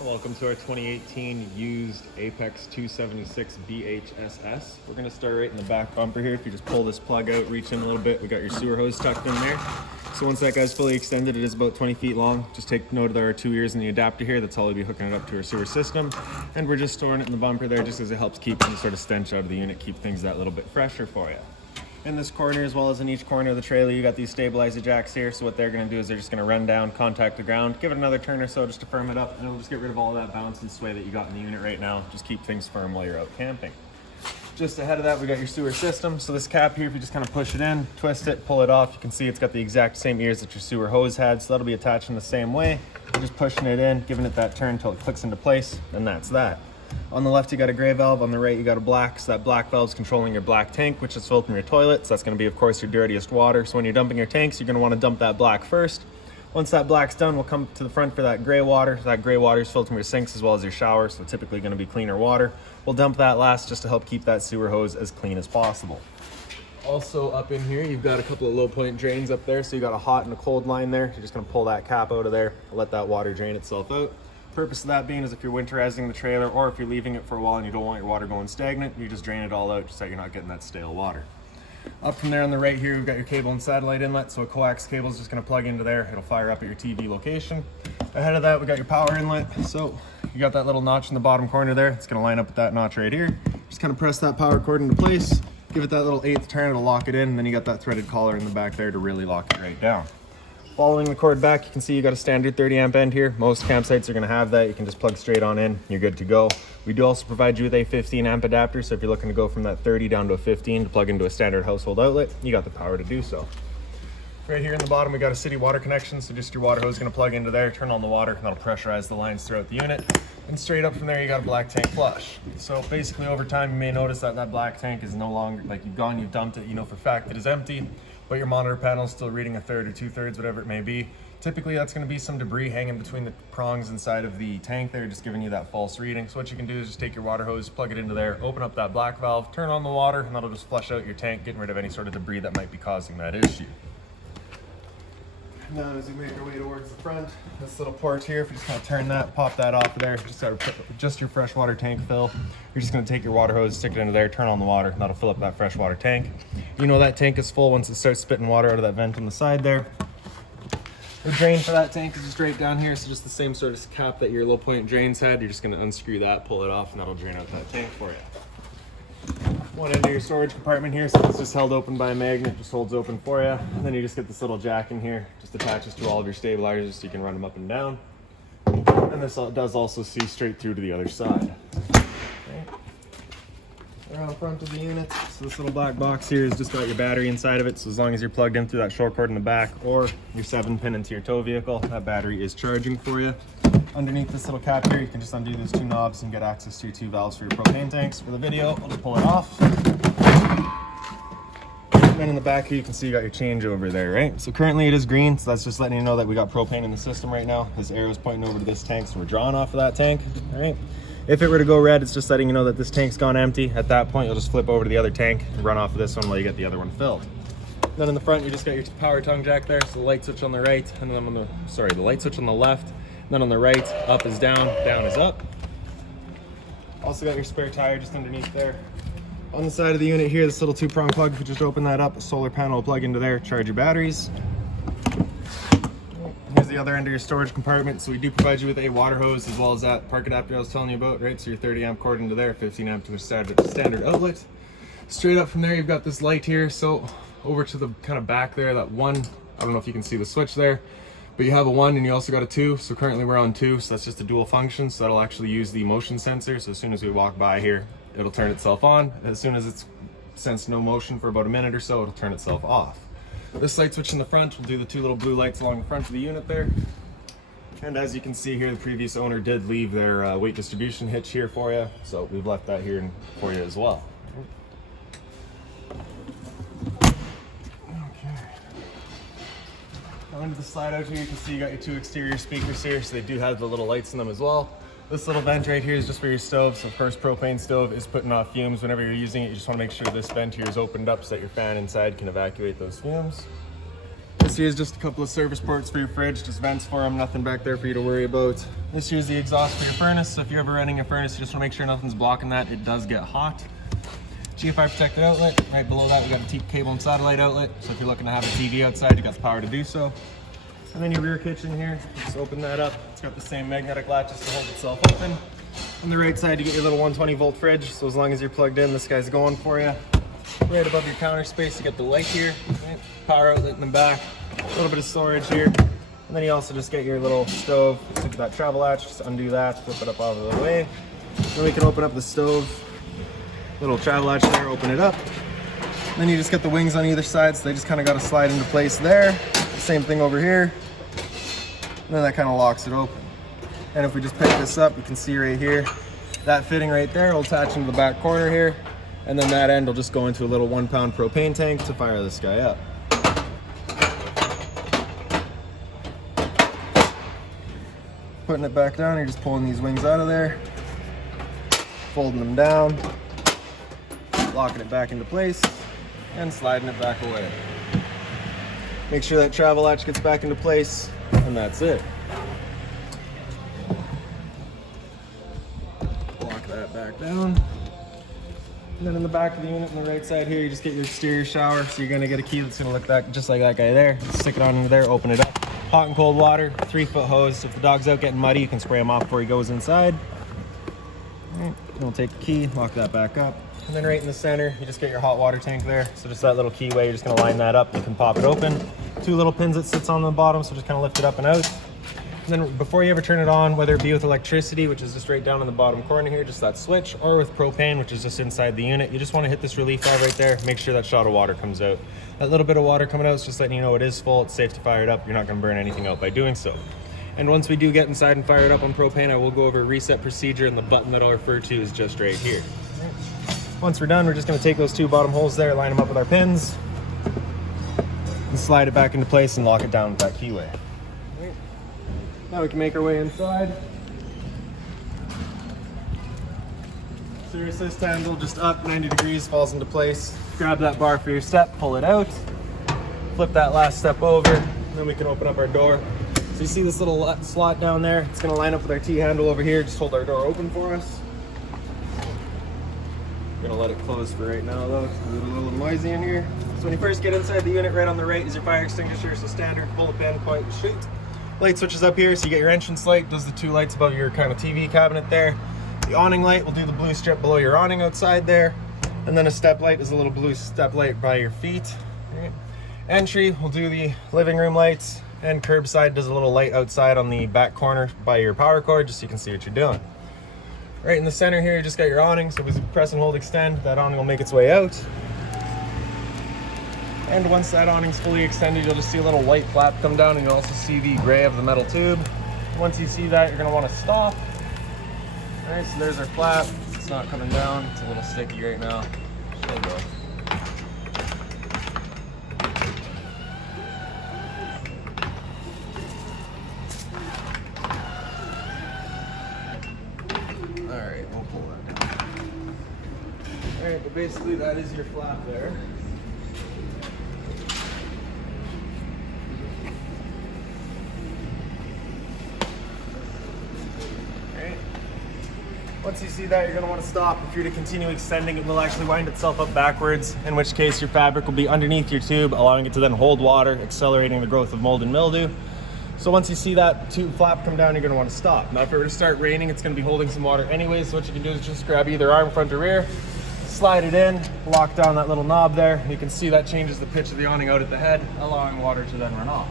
Welcome to our 2018 used Apex 276 BHSS. We're going to start right in the back bumper here. If you just pull this plug out, reach in a little bit, we got your sewer hose tucked in there. So once that guy's fully extended, it is about 20 feet long. Just take note of our 2 ears in the adapter here. That's how we'll be hooking it up to our sewer system. And we're just storing it in the bumper there just as it helps keep any sort of stench out of the unit, keep things that little bit fresher for you. In this corner, as well as in each corner of the trailer, you got these stabilizer jacks here. So what they're going to do is they're just going to run down, contact the ground, give it another turn or so just to firm it up, and it'll just get rid of all that bounce and sway that you got in the unit right now. Just keep things firm while you're out camping. Just ahead of that, we got your sewer system. So this cap here, if you just kind of push it in, twist it, pull it off, you can see it's got the exact same ears that your sewer hose had. So that'll be attached in the same way. You're just pushing it in, giving it that turn until it clicks into place, and that's that. On the left, you got a gray valve. On the right, you got a black. So that black valve is controlling your black tank, which is filled from your toilet. So that's going to be, of course, your dirtiest water. So when you're dumping your tanks, you're going to want to dump that black first. Once that black's done, we'll come to the front for that gray water. So that gray water is filled from your sinks as well as your showers. So typically going to be cleaner water. We'll dump that last just to help keep that sewer hose as clean as possible. Also up in here, you've got a couple of low point drains up there. So you got a hot and a cold line there. You're just going to pull that cap out of there, let that water drain itself out. Purpose of that being is if you're winterizing the trailer or if you're leaving it for a while and you don't want your water going stagnant, you just drain it all out just so you're not getting that stale water. Up from there on the right here, we've got your cable and satellite inlet. So a coax cable is just going to plug into there. It'll fire up at your TV location. Ahead of that, we got your power inlet. So you got that little notch in the bottom corner there. It's going to line up with that notch right here. Just kind of press that power cord into place. Give it that little 1/8 turn, it'll lock it in. And then you got that threaded collar in the back there to really lock it right down. Following the cord back, you can see you got a standard 30 amp end here. Most campsites are going to have that. You can just plug straight on in. You're good to go. We do also provide you with a 15 amp adapter. So if you're looking to go from that 30 down to a 15 to plug into a standard household outlet, you got the power to do so. Right here in the bottom, we got a city water connection. So just your water hose is going to plug into there, turn on the water, and that'll pressurize the lines throughout the unit. And straight up from there, you got a black tank flush. So basically over time, you may notice that that black tank is no longer, like you've dumped it, you know for a fact that it's empty, but your monitor panel is still reading 1/3 or 2/3, whatever it may be. Typically that's going to be some debris hanging between the prongs inside of the tank there, just giving you that false reading. So what you can do is just take your water hose, plug it into there, open up that black valve, turn on the water, and that'll just flush out your tank, getting rid of any sort of debris that might be causing that issue. Now as we make our way towards the front, this little port here, if you just kind of turn that, pop that off of there, just your freshwater tank fill. You're just going to take your water hose, stick it into there, turn on the water, and that'll fill up that freshwater tank. You know that tank is full once it starts spitting water out of that vent on the side there. The drain for that tank is just right down here, so just the same sort of cap that your low point drains had. You're just going to unscrew that, pull it off, and that'll drain out that tank for you. One end of your storage compartment here, so it's just held open by a magnet, just holds open for you. And then you just get this little jack in here, just attaches to all of your stabilizers so you can run them up and down. And this does also see straight through to the other side. Okay. Around front of the unit, so this little black box here has just got your battery inside of it. So as long as you're plugged in through that short cord in the back or your 7-pin into your tow vehicle, that battery is charging for you. Underneath this little cap here, you can just undo these 2 knobs and get access to your 2 valves for your propane tanks. For the video, I'll just pull it off. And then in the back here, you can see you got your changeover there, right? So currently it is green, so that's just letting you know that we got propane in the system right now. This arrow is pointing over to this tank, so we're drawing off of that tank, all right? If it were to go red, it's just letting you know that this tank's gone empty. At that point, you'll just flip over to the other tank and run off of this one while you get the other one filled. Then in the front, you just got your power tongue jack there, so the light switch on the right, and then the light switch on the left. Then on the right, up is down, down is up. Also got your spare tire just underneath there. On the side of the unit here, this little 2-prong plug, if you just open that up, a solar panel will plug into there, charge your batteries. Here's the other end of your storage compartment. So we do provide you with a water hose as well as that park adapter I was telling you about, right? So your 30 amp cord into there, 15 amp to the standard outlet. Straight up from there, you've got this light here. So over to the kind of back there, that 1, I don't know if you can see the switch there, but you have a 1 and you also got a 2. So currently we're on 2, so that's just a dual function. So that'll actually use the motion sensor. So as soon as we walk by here, it'll turn itself on. As soon as it's sensed no motion for about a minute or so, it'll turn itself off. This light switch in the front will do the 2 little blue lights along the front of the unit there. And as you can see here, the previous owner did leave their weight distribution hitch here for you. So we've left that here for you as well. Now into the slide out here, you can see you got your 2 exterior speakers here, so they do have the little lights in them as well. This little vent right here is just for your stove. So of course, propane stove is putting off fumes whenever you're using it. You just want to make sure this vent here is opened up so that your fan inside can evacuate those fumes. This This here's just a couple of service ports for your fridge, just vents for them, nothing back there for you to worry about. This here's the exhaust for your furnace, so if you're ever running a furnace, you just want to make sure nothing's blocking that. It does get hot. GFI protected outlet, right below that we got a cable and satellite outlet, so if you're looking to have a TV outside, you got the power to do so. And then your rear kitchen here, just open that up. It's got the same magnetic latches to hold itself open. On the right side, you get your little 120 volt fridge, so as long as you're plugged in, this guy's going for you. Right above your counter space, you get the light here, right? Power outlet in the back, a little bit of storage here. And then you also just get your little stove. Look at that travel latch, just undo that, flip it up out of the way. Then we can open up the stove. Little travel latch there, open it up. Then you just get the wings on either side, so they just kind of got to slide into place there. Same thing over here. And then that kind of locks it open. And if we just pick this up, you can see right here, that fitting right there will attach into the back corner here. And then that end will just go into a little 1 pound propane tank to fire this guy up. Putting it back down, you're just pulling these wings out of there, folding them down, locking it back into place, and sliding it back away. Make sure that travel latch gets back into place, and that's it. Lock that back down. And then in the back of the unit on the right side here, you just get your exterior shower. So you're gonna get a key that's gonna look just like that guy there. Stick it on into there, open it up. Hot and cold water, 3-foot hose. If the dog's out getting muddy, you can spray him off before he goes inside. All right, then we'll take the key, lock that back up. And then right in the center, you just get your hot water tank there. So just that little keyway, you're just gonna line that up. You can pop it open. 2 little pins that sits on the bottom, so just kind of lift it up and out. And then before you ever turn it on, whether it be with electricity, which is just right down in the bottom corner here, just that switch, or with propane, which is just inside the unit, you just want to hit this relief valve right there, make sure that shot of water comes out. That little bit of water coming out is just letting you know it is full, it's safe to fire it up, you're not going to burn anything out by doing so. And once we do get inside and fire it up on propane, I will go over a reset procedure, and the button that I'll refer to is just right here. Once we're done, we're just going to take those 2 bottom holes there, line them up with our pins, and slide it back into place and lock it down with that keyway. Now we can make our way inside. So your assist handle just up 90 degrees, falls into place. Grab that bar for your step, pull it out, flip that last step over, and then we can open up our door. So you see this little slot down there? It's gonna line up with our T-handle over here. Just hold our door open for us. I'm gonna let it close for right now though, it's a little noisy in here. So when you first get inside the unit, right on the right is your fire extinguisher. So standard, bullet pin, point, and shoot. Light switches up here, so you get your entrance light, does the 2 lights above your kind of TV cabinet there. The awning light will do the blue strip below your awning outside there. And then a step light is a little blue step light by your feet. Right. Entry will do the living room lights, and curbside does a little light outside on the back corner by your power cord, just so you can see what you're doing. Right in the center here, you just got your awning, so as you press and hold extend, that awning will make its way out. And once that awning's fully extended, you'll just see a little white flap come down, and you'll also see the gray of the metal tube. Once you see that, you're gonna wanna stop. All right, so there's our flap. It's not coming down. It's a little sticky right now. She'll go. All right, we'll pull that down. All right, but basically that is your flap there. Once you see that, you're going to want to stop. If you're to continue extending, it will actually wind itself up backwards, in which case your fabric will be underneath your tube, allowing it to then hold water, accelerating the growth of mold and mildew. So once you see that tube flap come down, you're going to want to stop. Now if it were to start raining, it's going to be holding some water anyway, so what you can do is just grab either arm, front or rear, slide it in, lock down that little knob there. You can see that changes the pitch of the awning out at the head, allowing water to then run off.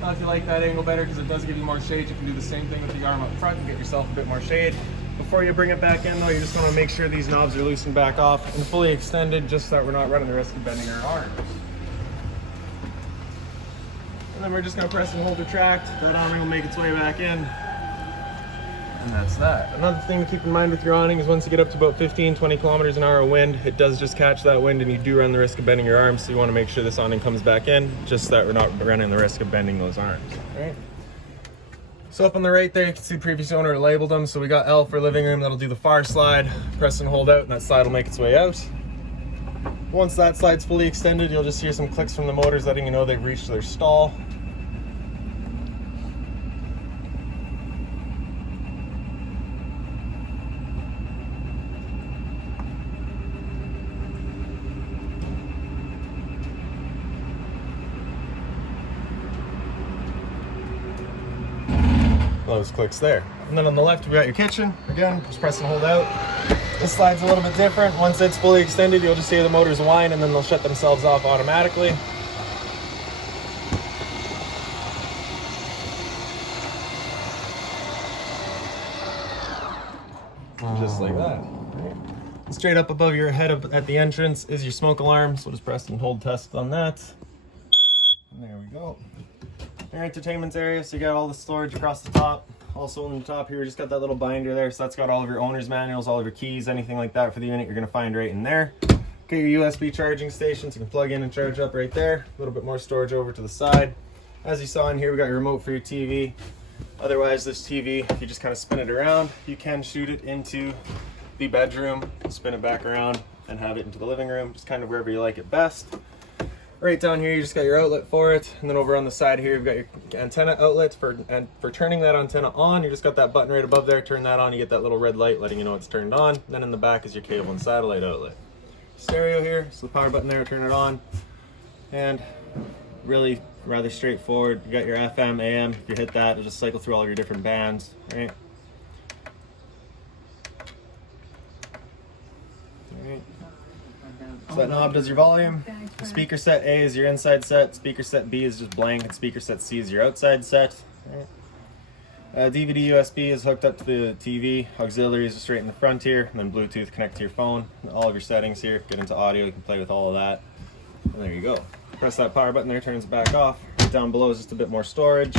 Now if you like that angle better, because it does give you more shade, you can do the same thing with the arm up front and get yourself a bit more shade. Before you bring it back in though, you just want to make sure these knobs are loosened back off and fully extended, just so that we're not running the risk of bending our arms. And then we're just going to press and hold retract. That awning will make its way back in. And that's that. Another thing to keep in mind with your awning is once you get up to about 15-20 kilometers an hour of wind, it does just catch that wind and you do run the risk of bending your arms, so you want to make sure this awning comes back in, just so that we're not running the risk of bending those arms. All right? So up on the right there, you can see the previous owner labeled them. So we got L for living room, that'll do the far slide. Press and hold out, and that slide will make its way out. Once that side's fully extended, you'll just hear some clicks from the motors letting you know they've reached their stall. Those clicks there. And then on the left, we got your kitchen. Again, just press and hold out. This slide's a little bit different. Once it's fully extended, you'll just hear the motors whine and then they'll shut themselves off automatically. Just like that. Right. Straight up above your head at the entrance is your smoke alarm. So just press and hold test on that. And there we go. Your entertainment area, so you got all the storage across the top. Also on the top here, we just got that little binder there, so that's got all of your owner's manuals, all of your keys, anything like that for the unit you're gonna find right in there. Get your USB charging stations, you can plug in and charge up right there. A little bit more storage over to the side. As you saw in here, we got your remote for your TV. Otherwise, this TV, if you just kind of spin it around, you can shoot it into the bedroom, spin it back around, and have it into the living room, just kind of wherever you like it best. Right down here, you just got your outlet for it, and then over on the side here, you've got your antenna outlet for turning that antenna on. You just got that button right above there. Turn that on, you get that little red light letting you know it's turned on. Then in the back is your cable and satellite outlet. Stereo here, so the power button there, turn it on, and really rather straightforward. You got your FM, AM. If you hit that, it'll just cycle through all of your different bands, right? So that knob does your volume. Speaker set A is your inside set. Speaker set B is just blank, and speaker set C is your outside set. DVD USB is hooked up to the TV. Auxiliary is just right in the front here, and then Bluetooth connect to your phone. All of your settings here. Get into audio. You can play with all of that. And there you go. Press that power button there, turns it back off. Down below is just a bit more storage.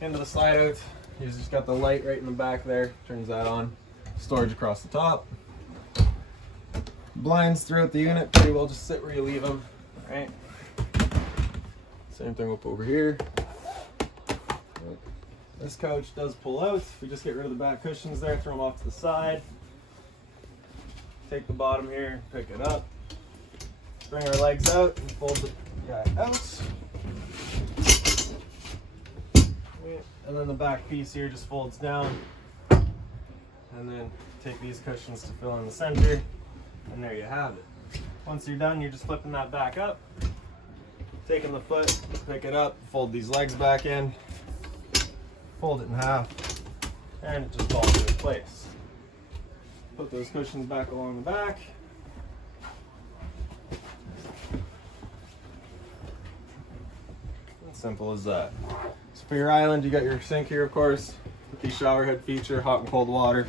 Into the slide out, you just got the light right in the back there. Turns that on. Storage across the top. Blinds throughout the unit, pretty well just sit where you leave them, right? Same thing up over here. This couch does pull out. We just get rid of the back cushions there, throw them off to the side. Take the bottom here, pick it up. Bring our legs out and fold the guy out. And then the back piece here just folds down. And then take these cushions to fill in the center. And there you have it. Once you're done, you're just flipping that back up, taking the foot, pick it up, fold these legs back in, fold it in half, and it just falls into place. Put those cushions back along the back. As simple as that. So for your island, you got your sink here, of course, with the shower head feature, hot and cold water.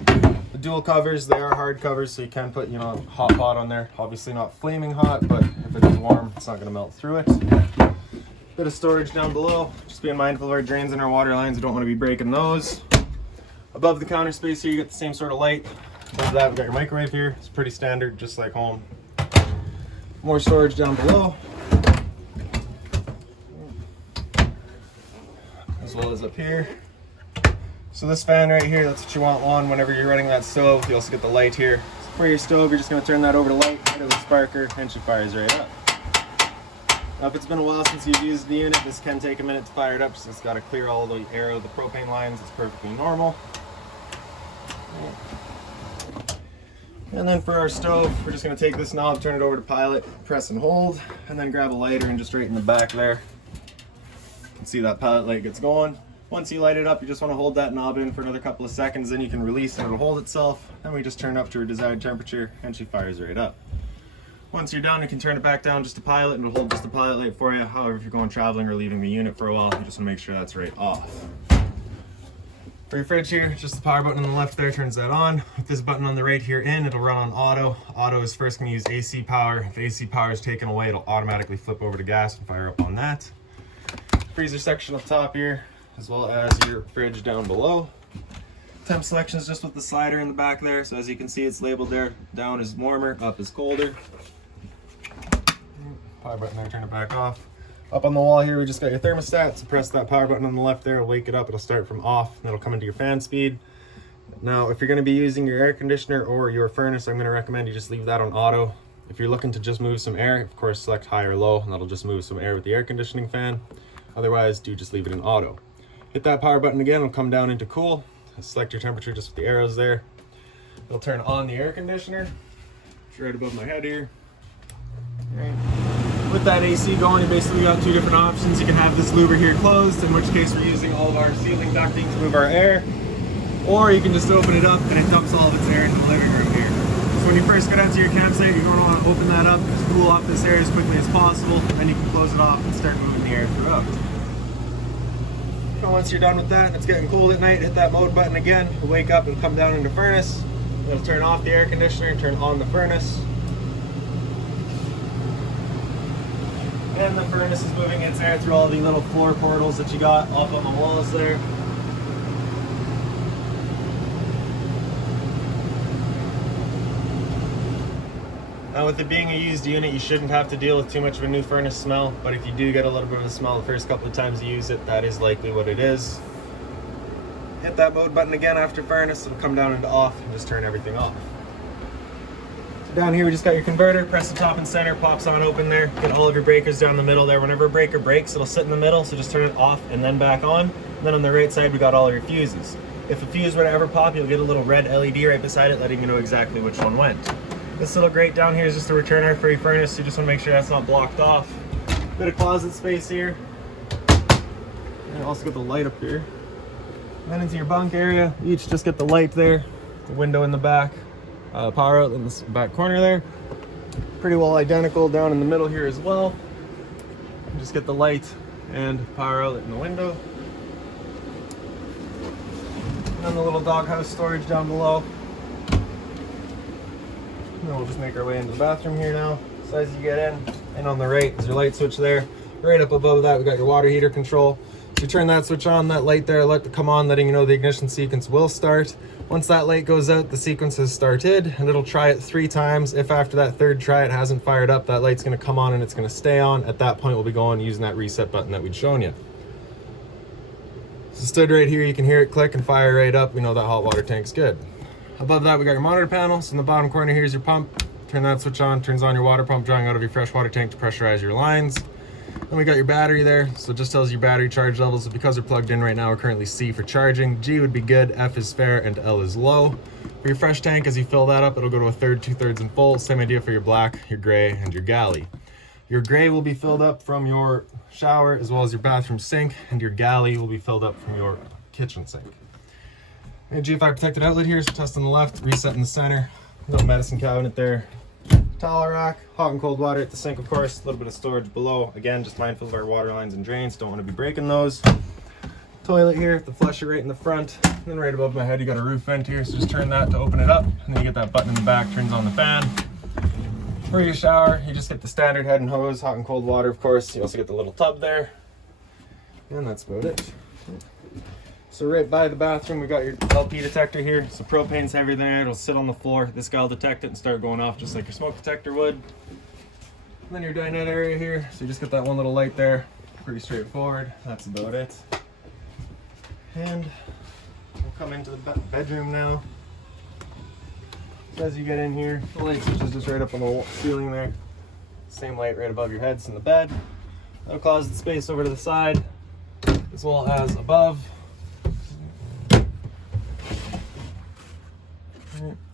The dual covers, they are hard covers, so you can put, you know, hot pot on there. Obviously not flaming hot, but if it is warm, it's not going to melt through it. Bit of storage down below. Just being mindful of our drains and our water lines. We don't want to be breaking those. Above the counter space here, you get the same sort of light. Above that, we've got your microwave here. It's pretty standard, just like home. More storage down below. As well as up here. So this fan right here, that's what you want on whenever you're running that stove. You also get the light here. So for your stove, you're just going to turn that over to light, hit it with a sparker, and she fires right up. Now if it's been a while since you've used the unit, this can take a minute to fire it up, so it's got to clear all the air of the propane lines. It's perfectly normal. And then for our stove, we're just going to take this knob, turn it over to pilot, press and hold, and then grab a lighter and just right in the back there. You can see that pilot light gets going. Once you light it up, you just want to hold that knob in for another couple of seconds, then you can release and it'll hold itself. Then we just turn it up to her desired temperature and she fires right up. Once you're done, you can turn it back down just to pilot and it'll hold just the pilot light for you. However, if you're going traveling or leaving the unit for a while, you just want to make sure that's right off. For your fridge here, just the power button on the left there turns that on. With this button on the right here in, it'll run on auto. Auto is first going to use AC power. If AC power is taken away, it'll automatically flip over to gas and fire up on that. Freezer section up top here, as well as your fridge down below. Temp selection is just with the slider in the back there. So as you can see, it's labeled there. Down is warmer, up is colder. Power button there, turn it back off. Up on the wall here, we just got your thermostat. So press that power button on the left there, it'll wake it up. It'll start from off, and it'll come into your fan speed. Now, if you're going to be using your air conditioner or your furnace, I'm going to recommend you just leave that on auto. If you're looking to just move some air, of course select high or low, and that'll just move some air with the air conditioning fan. Otherwise, do just leave it in auto. Hit that power button again, it'll come down into cool. Select your temperature just with the arrows there. It'll turn on the air conditioner. It's right above my head here. Right. With that AC going, you basically got two different options. You can have this louver here closed, in which case we're using all of our ceiling ducting to move our air. Or you can just open it up and it dumps all of its air into the living room here. So when you first get out to your campsite, you're going to want to open that up, just cool off this air as quickly as possible, then you can close it off and start moving the air throughout. So once you're done with that and it's getting cold at night, hit that mode button again. You'll wake up and come down into furnace. It'll turn off the air conditioner and turn on the furnace. And the furnace is moving its air through all the little floor portals that you got off on the walls there. Now with it being a used unit, you shouldn't have to deal with too much of a new furnace smell, but if you do get a little bit of a smell the first couple of times you use it, that is likely what it is. Hit that mode button again after furnace, it'll come down into off and just turn everything off. So down here we just got your converter, press the top and center, pops on open there, get all of your breakers down the middle there. Whenever a breaker breaks, it'll sit in the middle, so just turn it off and then back on. And then on the right side we got all of your fuses. If a fuse were to ever pop, you'll get a little red LED right beside it letting you know exactly which one went. This little grate down here is just a return air for your furnace, so you just want to make sure that's not blocked off. Bit of closet space here. And also got the light up here. And then into your bunk area, you each just get the light there, the window in the back, power outlet in the back corner there. Pretty well identical down in the middle here as well. You just get the light and power outlet in the window. And then the little doghouse storage down below. And we'll just make our way into the bathroom here now. So as you get in, and on the right is your light switch there. Right up above that, we got your water heater control. So you turn that switch on, that light there, let it come on, letting you know the ignition sequence will start. Once that light goes out, the sequence has started, and it'll try it 3 times. If after that third try it hasn't fired up, that light's gonna come on and it's gonna stay on. At that point, we'll be going using that reset button that we'd shown you. So stood right here, you can hear it click and fire right up. We know that hot water tank's good. Above that, we got your monitor panel. So in the bottom corner, here's your pump. Turn that switch on, turns on your water pump, drawing out of your fresh water tank to pressurize your lines. Then we got your battery there. So it just tells you battery charge levels. So because they're plugged in right now, we're currently C for charging. G would be good, F is fair, and L is low. For your fresh tank, as you fill that up, it'll go to 1/3, 2/3, and full. Same idea for your black, your gray, and your galley. Your gray will be filled up from your shower as well as your bathroom sink, and your galley will be filled up from your kitchen sink. And G5 protected outlet here, so test on the left, reset in the center. Little medicine cabinet there. Towel rack, hot and cold water at the sink, of course. A little bit of storage below. Again, just mindful of our water lines and drains. Don't want to be breaking those. Toilet here, the flusher right in the front. And then right above my head, you got a roof vent here, so just turn that to open it up. And then you get that button in the back, turns on the fan. For your shower, you just get the standard head and hose, hot and cold water, of course. You also get the little tub there. And that's about it. So right by the bathroom, we got your LP detector here. So propane's heavier than air, it'll sit on the floor. This guy will detect it and start going off just like your smoke detector would. And then your dinette area here. So you just get that one little light there. Pretty straightforward. That's about it. And we'll come into the bedroom now. So as you get in here, the light switch is just right up on the ceiling there. Same light right above your heads in the bed. Little closet space over to the side, as well as above.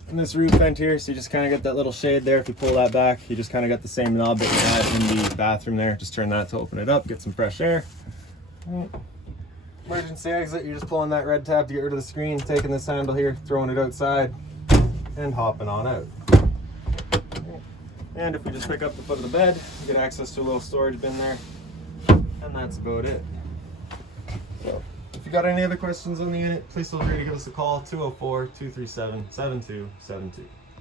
And this roof vent here, so you just kind of get that little shade there. If you pull that back, you just kind of got the same knob that you had in the bathroom there. Just turn that to open it up, get some fresh air. Emergency exit, you're just pulling that red tab to get rid of the screen, taking this handle here, throwing it outside, and hopping on out. And if we just pick up the foot of the bed, you get access to a little storage bin there. And that's about it. So, if you got any other questions on the unit, please feel free to give us a call, 204-237-7272.